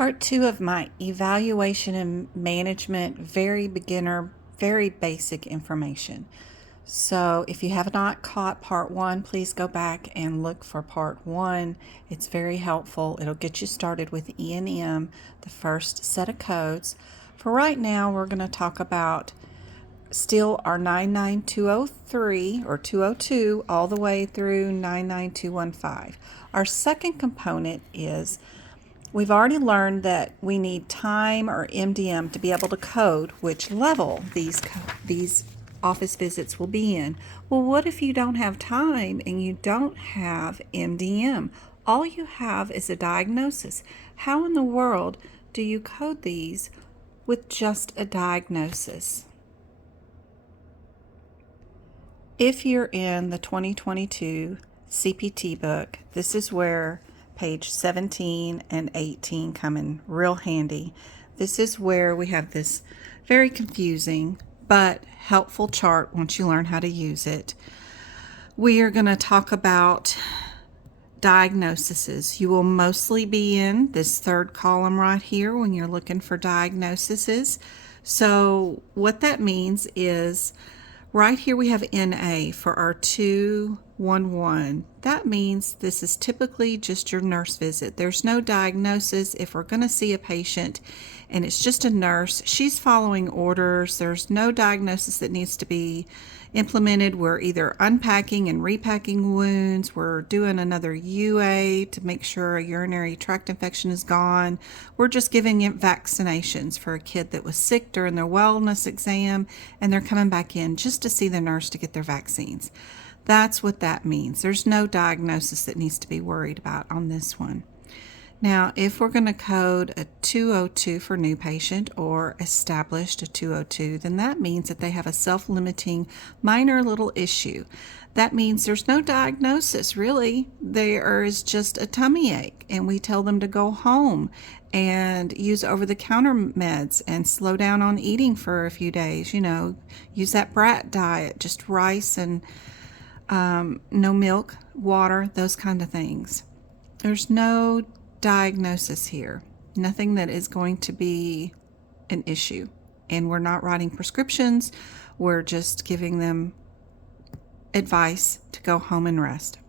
Part two of my evaluation and management, very beginner, very basic information. So if you have not caught part one, please go back and look for part one. It's very helpful. It'll get you started with MDM, the first set of codes. For right now, we're going to talk about still our 99203 or 202 all the way through 99215. Our second component is we've already learned that we need time or MDM to be able to code which level these office visits will be in. Well, what if you don't have time and you don't have MDM? All you have is a diagnosis. How in the world do you code these with just a diagnosis? If you're in the 2022 CPT book, this is where page 17 and 18 come in real handy. This is where we have this very confusing but helpful chart once you learn how to use it. We are going to talk about diagnoses. You will mostly be in this third column right here when you're looking for diagnoses. So what that means is right here we have NA for our 211. That means this is typically just your nurse visit. There's no diagnosis. If we're going to see a patient and it's just a nurse, she's following orders. There's no diagnosis that needs to be implemented. We're either unpacking and repacking wounds. We're doing another UA to make sure a urinary tract infection is gone. We're just giving it vaccinations for a kid that was sick during their wellness exam and they're coming back in just to see the nurse to get their vaccines. That's what that means. There's no diagnosis that needs to be worried about on this one. Now, if we're going to code a 202 for new patient or established a 202, then that means that they have a self-limiting minor little issue. That means there's no diagnosis, really. There is just a tummy ache, and we tell them to go home and use over-the-counter meds and slow down on eating for a few days. You know, use that brat diet, just rice and no milk, water, those kind of things. There's no diagnosis here, nothing that is going to be an issue, and we're not writing prescriptions. We're just giving them advice to go home and rest.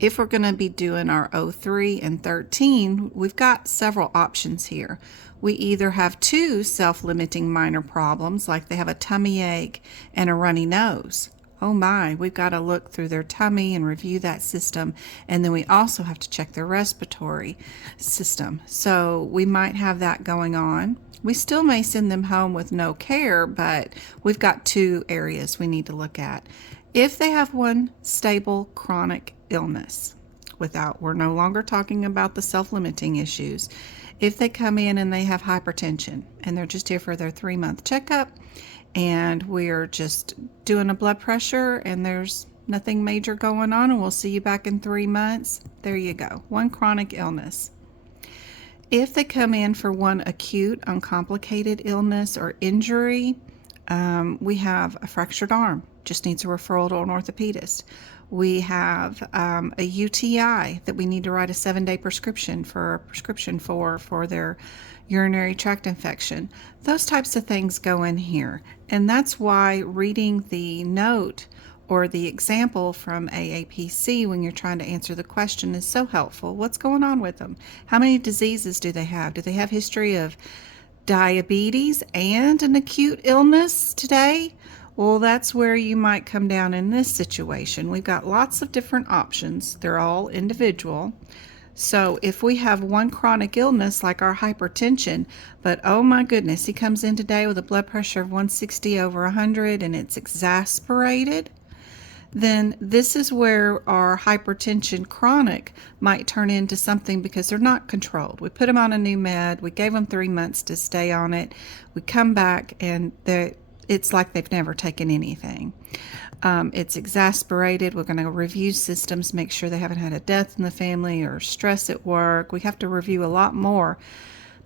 If we're going to be doing our 03 and 13, we've got several options here. We either have two self-limiting minor problems, like they have a tummy ache and a runny nose. Oh my, we've got to look through their tummy and review that system. And then we also have to check their respiratory system. So we might have that going on. We still may send them home with no care, but we've got two areas we need to look at. If they have one stable chronic illness, we're no longer talking about the self-limiting issues. If they come in and they have hypertension and they're just here for their 3-month checkup, and we're just doing a blood pressure and there's nothing major going on and we'll see you back in 3 months. There you go. One chronic illness. If they come in for one acute uncomplicated illness or injury, we have a fractured arm, just needs a referral to an orthopedist. We have a UTI that we need to write a 7-day prescription for their urinary tract infection. Those types of things go in here. And that's why reading the note or the example from AAPC when you're trying to answer the question is so helpful. What's going on with them? How many diseases do they have? Do they have history of diabetes and an acute illness today? Well, that's where you might come down in this situation. We've got lots of different options. They're all individual. So if we have one chronic illness like our hypertension, but oh my goodness, he comes in today with a blood pressure of 160 over 100 and it's exasperated, then this is where our hypertension chronic might turn into something because they're not controlled. We put them on a new med, we gave them 3 months to stay on it, we come back and it's like they've never taken anything. It's exasperated. We're going to review systems, make sure they haven't had a death in the family or stress at work. We have to review a lot more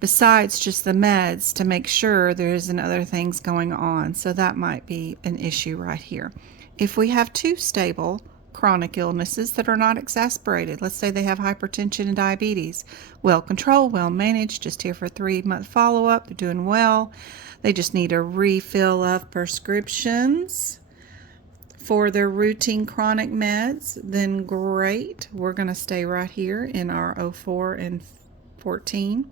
besides just the meds to make sure there isn't other things going on. So that might be an issue right here. If we have two stable chronic illnesses that are not exasperated. Let's say they have hypertension and diabetes. Well controlled, well managed, just here for a 3-month follow-up. They're doing well. They just need a refill of prescriptions for their routine chronic meds. Then great. We're going to stay right here in our 04 and 14.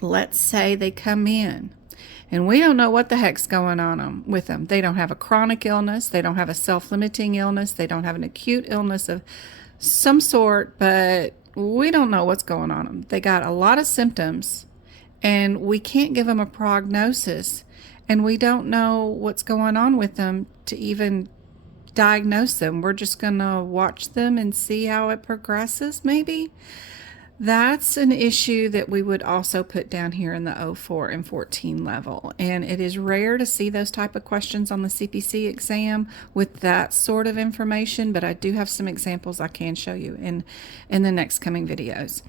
Let's say they come in and we don't know what the heck's going on with them. They don't have a chronic illness. They don't have a self-limiting illness. They don't have an acute illness of some sort, but we don't know what's going on them. They got a lot of symptoms and we can't give them a prognosis, and we don't know what's going on with them to even diagnose them. We're just going to watch them and see how it progresses, maybe. That's an issue that we would also put down here in the 04 and 14 level. And it is rare to see those type of questions on the CPC exam with that sort of information, but I do have some examples I can show you in the next coming videos.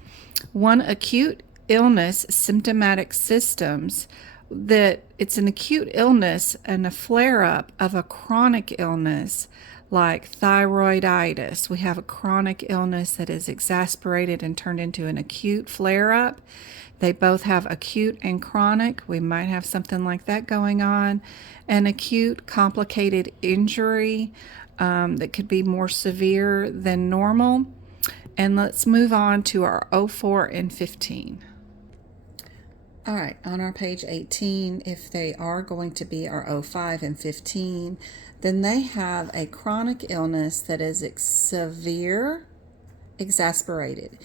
One, acute illness symptomatic systems, that it's an acute illness and a flare-up of a chronic illness like thyroiditis. We have a chronic illness that is exasperated and turned into an acute flare-up. They both have acute and chronic. We might have something like that going on. An acute complicated injury that could be more severe than normal. And let's move on to our 04 and 15. All right, on our page 18, if they are going to be our 05 and 15, then they have a chronic illness that is severe, exasperated.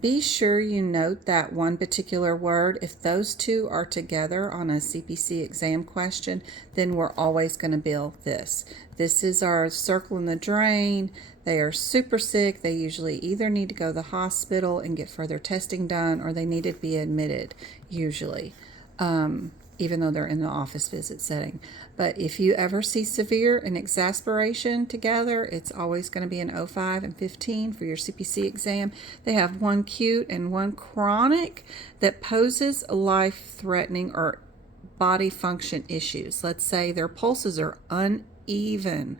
Be sure you note that one particular word. If those two are together on a CPC exam question, then we're always going to bill this. This is our circle in the drain. They are super sick. They usually either need to go to the hospital and get further testing done, or they need to be admitted, usually, even though they're in the office visit setting. But if you ever see severe and exasperation together, it's always going to be an 05 and 15 for your CPC exam. They have one acute and one chronic that poses life-threatening or body function issues. Let's say their pulses are uneven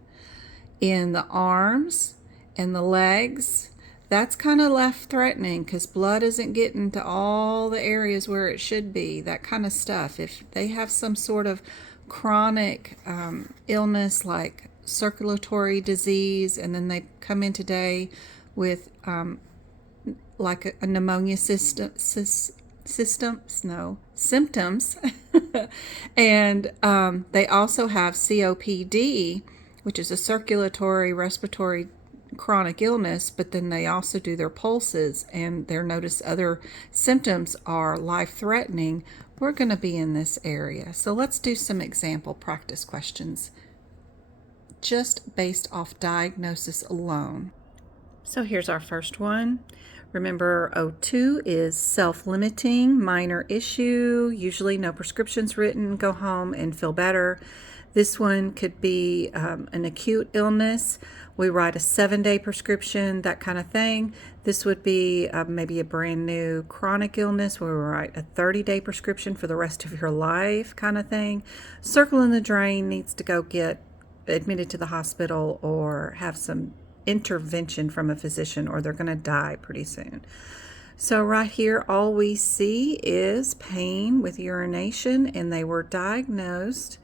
in the arms and the legs. That's kind of life-threatening because blood isn't getting to all the areas where it should be, that kind of stuff. If they have some sort of chronic illness like circulatory disease, and then they come in today with like a pneumonia symptoms, and they also have COPD, which is a circulatory respiratory chronic illness, but then they also do their pulses and their notice other symptoms are life-threatening, we're going to be in this area. So let's do some example practice questions just based off diagnosis alone. So here's our first one. Remember, 02 is self-limiting, minor issue, usually no prescriptions written, go home and feel better. This one could be an acute illness. We write a 7-day prescription, that kind of thing. This would be maybe a brand new chronic illness where we write a 30-day prescription for the rest of your life kind of thing. Circle in the drain needs to go get admitted to the hospital or have some intervention from a physician, or they're going to die pretty soon. So right here, all we see is pain with urination, and they were diagnosed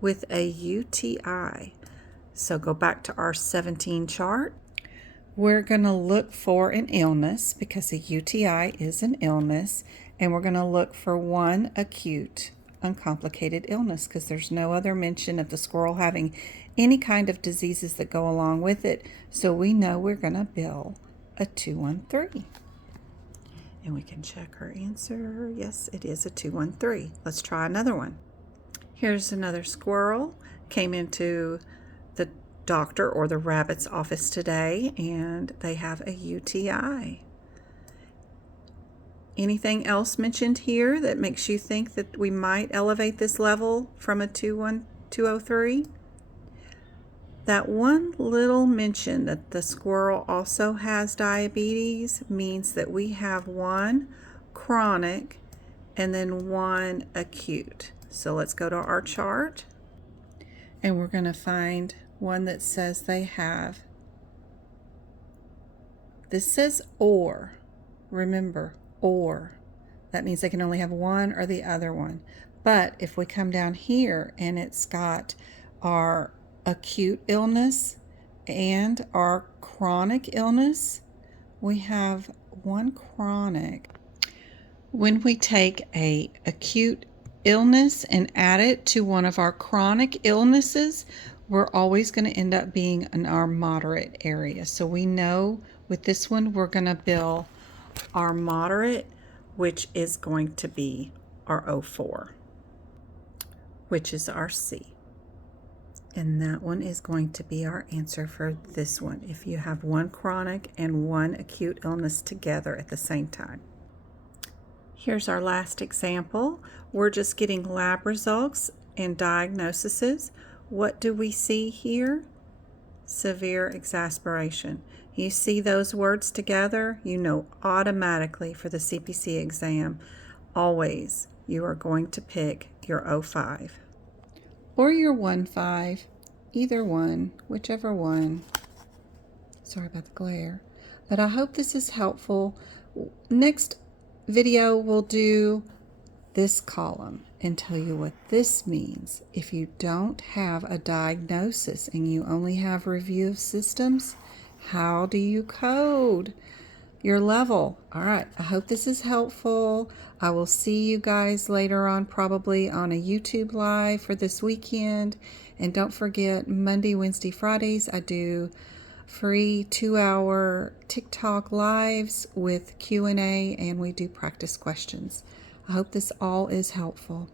with a UTI. So go back to our 17 chart. We're going to look for an illness because a UTI is an illness, and we're going to look for one acute uncomplicated illness because there's no other mention of the squirrel having any kind of diseases that go along with it. So we know we're going to bill a 213. And we can check our answer. Yes, it is a 213. Let's try another one. Here's another squirrel. Came into the doctor or the rabbit's office today, and they have a UTI. Anything else mentioned here that makes you think that we might elevate this level from a 203? That one little mention that the squirrel also has diabetes means that we have one chronic and then one acute. So let's go to our chart, and we're going to find one that says they have This says or. Remember, or. That means they can only have one or the other one. But if we come down here and it's got our acute illness and our chronic illness, we have one chronic. When we take a acute illness and add it to one of our chronic illnesses, we're always going to end up being in our moderate area. So we know with this one, we're going to bill our moderate, which is going to be our O4, which is our C. And that one is going to be our answer for this one, if you have one chronic and one acute illness together at the same time. Here's our last example. We're just getting lab results and diagnoses. What do we see here? Severe exasperation. You see those words together, you know automatically for the CPC exam, always you are going to pick your O5. Or your 1-5, either one, whichever one. Sorry about the glare. But I hope this is helpful. Next video we'll do this column and tell you what this means. If you don't have a diagnosis and you only have review of systems, how do you code your level? All right, I hope this is helpful. I will see you guys later on, probably on a YouTube live for this weekend. And don't forget, Monday, Wednesday, Fridays, I do free 2-hour TikTok lives with Q&A, and we do practice questions. I hope this all is helpful.